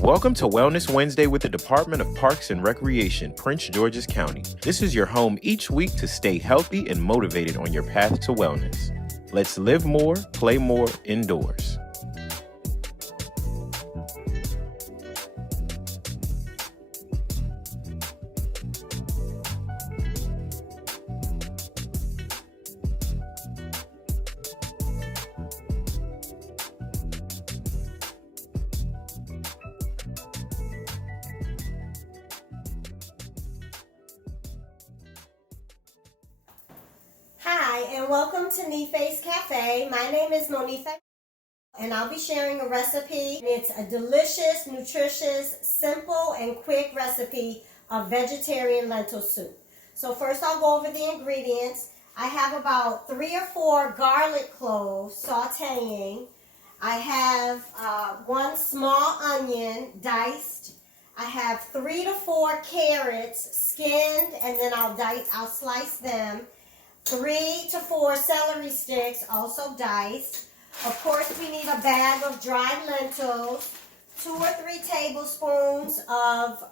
Welcome to Wellness Wednesday with the Department of Parks and Recreation, Prince George's County. This is your home each week to stay healthy and motivated on your path to wellness. Let's live more, play more indoors. Hi, and welcome to Nifa's Cafe. My name is Monitha, and I'll be sharing a recipe. It's a delicious, nutritious, simple, and quick recipe of vegetarian lentil soup. So first I'll go over the ingredients. I have about 3 or 4 garlic cloves sauteing. I have 1 small onion diced. I have 3 to 4 carrots skinned, and then I'll slice them. 3 to 4 celery sticks, also diced. Of course, we need a bag of dried lentils, 2 or 3 tablespoons of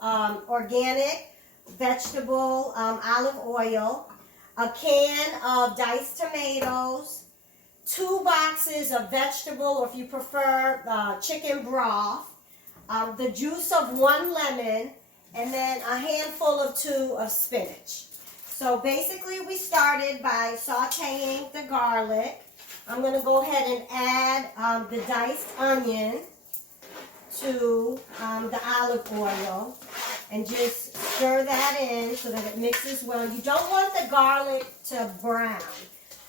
organic vegetable olive oil, a can of diced tomatoes, 2 boxes of vegetable, or if you prefer, chicken broth, the juice of 1 lemon, and then a handful of 2 of spinach. So basically we started by sauteing the garlic. I'm going to go ahead and add the diced onion to the olive oil and just stir that in so that it mixes well. You don't want the garlic to brown.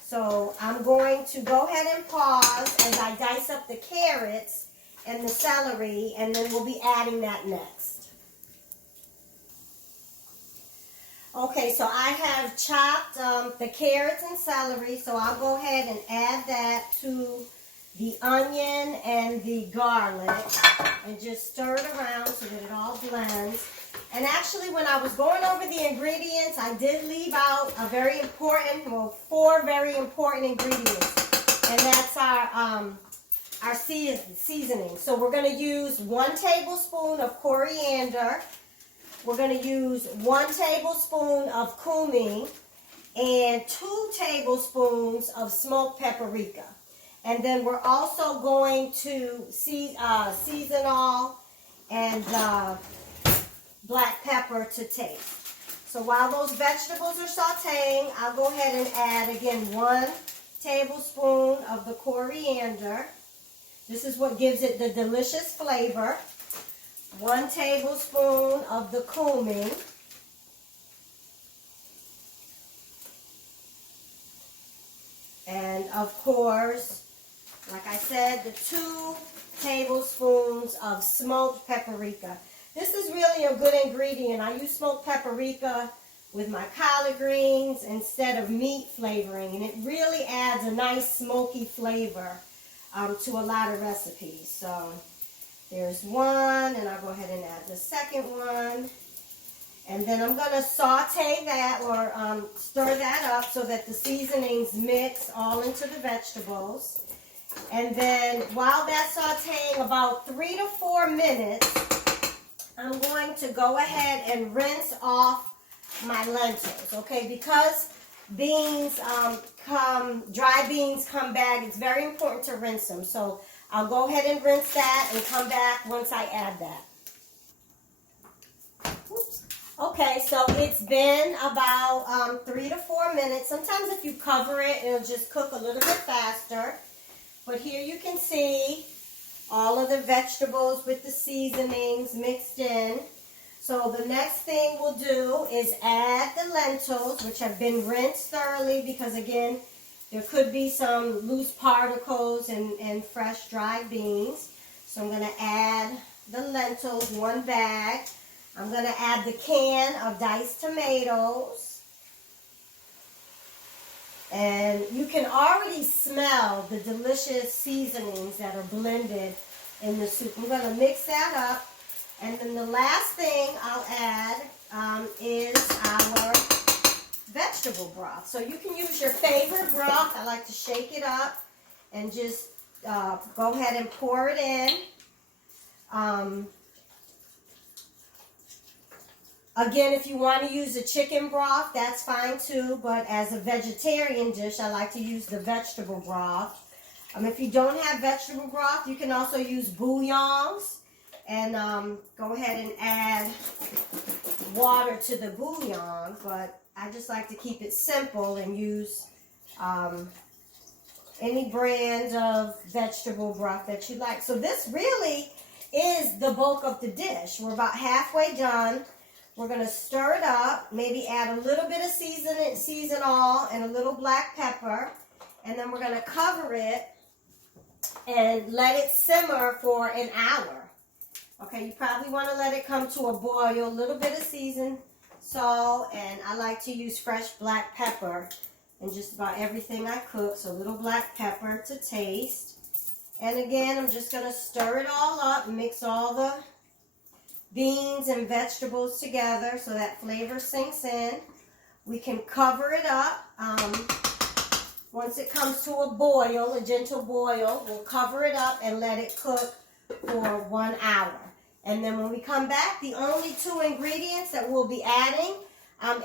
So I'm going to go ahead and pause as I dice up the carrots and the celery, and then we'll be adding that next. Okay, so I have chopped the carrots and celery, so I'll go ahead and add that to the onion and the garlic and just stir it around so that it all blends. And actually, when I was going over the ingredients, I did leave out a very important, well, 4 very important ingredients, and that's our seasoning. So we're going to use 1 tablespoon of coriander. We're going to use 1 tablespoon of cumin and 2 tablespoons of smoked paprika. And then we're also going to season all and black pepper to taste. So while those vegetables are sauteing, I'll go ahead and add again 1 tablespoon of the coriander. This is what gives it the delicious flavor. 1 tablespoon of the cumin, and of course, like I said, the 2 tablespoons of smoked paprika. This is really a good ingredient. I use smoked paprika with my collard greens instead of meat flavoring, and it really adds a nice smoky flavor to a lot of recipes. So there's 1, and I'll go ahead and add the second one. And then I'm going to saute that, or stir that up so that the seasonings mix all into the vegetables. And then while that's sauteing about 3 to 4 minutes, I'm going to go ahead and rinse off my lentils, okay? Because dry beans come back, it's very important to rinse them. So I'll go ahead and rinse that and come back once I add that. Oops. Okay, so it's been about 3 to 4 minutes. Sometimes if you cover it, it'll just cook a little bit faster. But here you can see all of the vegetables with the seasonings mixed in. So the next thing we'll do is add the lentils, which have been rinsed thoroughly because, again, there could be some loose particles in fresh dried beans. So I'm going to add the lentils, 1 bag. I'm going to add the can of diced tomatoes. And you can already smell the delicious seasonings that are blended in the soup. I'm going to mix that up. And then the last thing I'll add is our vegetable broth. So you can use your favorite broth. I like to shake it up and just go ahead and pour it in. Again, if you want to use a chicken broth, that's fine too, but as a vegetarian dish, I like to use the vegetable broth. If you don't have vegetable broth, you can also use bouillons, and go ahead and add water to the bouillon, but I just like to keep it simple and use any brand of vegetable broth that you like. So this really is the bulk of the dish. We're about halfway done. We're going to stir it up, maybe add a little bit of season all and a little black pepper, and then we're going to cover it and let it simmer for an hour. Okay, you probably want to let it come to a boil, a little bit of seasoned salt, and I like to use fresh black pepper in just about everything I cook, so a little black pepper to taste. And again, I'm just going to stir it all up, mix all the beans and vegetables together so that flavor sinks in. We can cover it up. Once it comes to a boil, a gentle boil, we'll cover it up and let it cook for 1 hour. And then when we come back, the only 2 ingredients that we'll be adding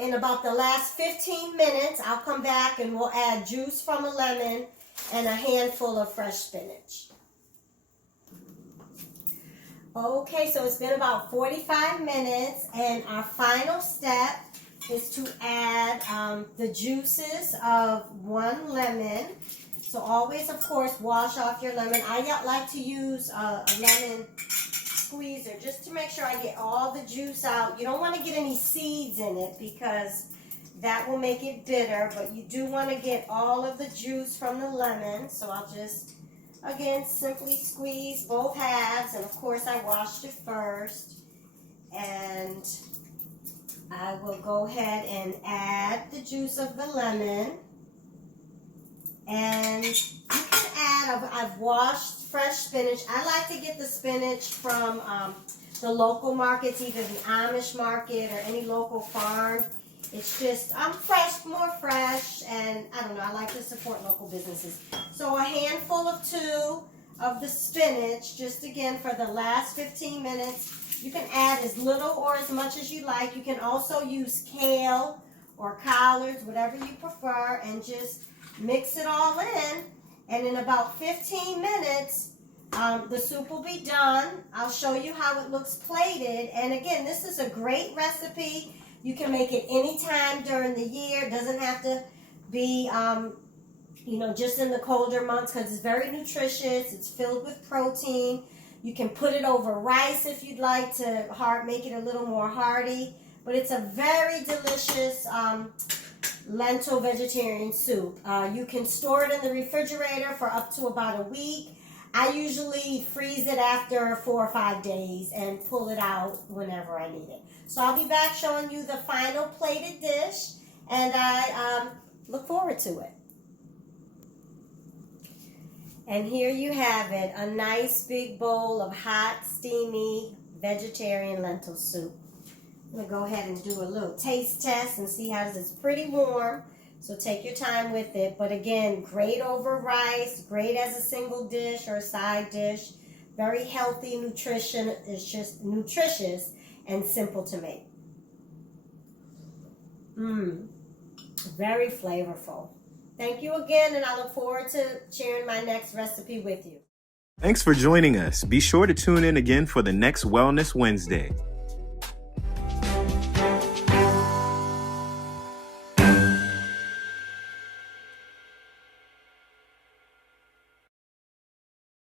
in about the last 15 minutes, I'll come back and we'll add juice from a lemon and a handful of fresh spinach. Okay, so it's been about 45 minutes, and our final step is to add the juices of 1 lemon. So always, of course, wash off your lemon. I like to use a lemon squeezer just to make sure I get all the juice out. You don't want to get any seeds in it because that will make it bitter, but you do want to get all of the juice from the lemon. So I'll just, again, simply squeeze both halves, and of course I washed it first. And I will go ahead and add the juice of the lemon. And you can add, I've washed fresh spinach. I like to get the spinach from the local markets, either the Amish market or any local farm. It's just, fresh, more fresh, and I don't know, I like to support local businesses. So a handful of 2 of the spinach, just again for the last 15 minutes. You can add as little or as much as you like. You can also use kale or collards, whatever you prefer, and just mix it all in. And in about 15 minutes, the soup will be done. I'll show you how it looks plated. And again, this is a great recipe. You can make it anytime during the year. It doesn't have to be, just in the colder months, because it's very nutritious. It's filled with protein. You can put it over rice if you'd like to make it a little more hearty. But it's a very delicious lentil vegetarian soup. You can store it in the refrigerator for up to about a week. I usually freeze it after 4 or 5 days and pull it out whenever I need it. So I'll be back showing you the final plated dish, and I look forward to it. And here you have it, a nice big bowl of hot, steamy, vegetarian lentil soup. I'm going to go ahead and do a little taste test and see how it's pretty warm. So take your time with it. But again, great over rice, great as a single dish or a side dish. Very healthy nutrition. It's just nutritious and simple to make. Very flavorful. Thank you again, and I look forward to sharing my next recipe with you. Thanks for joining us. Be sure to tune in again for the next Wellness Wednesday.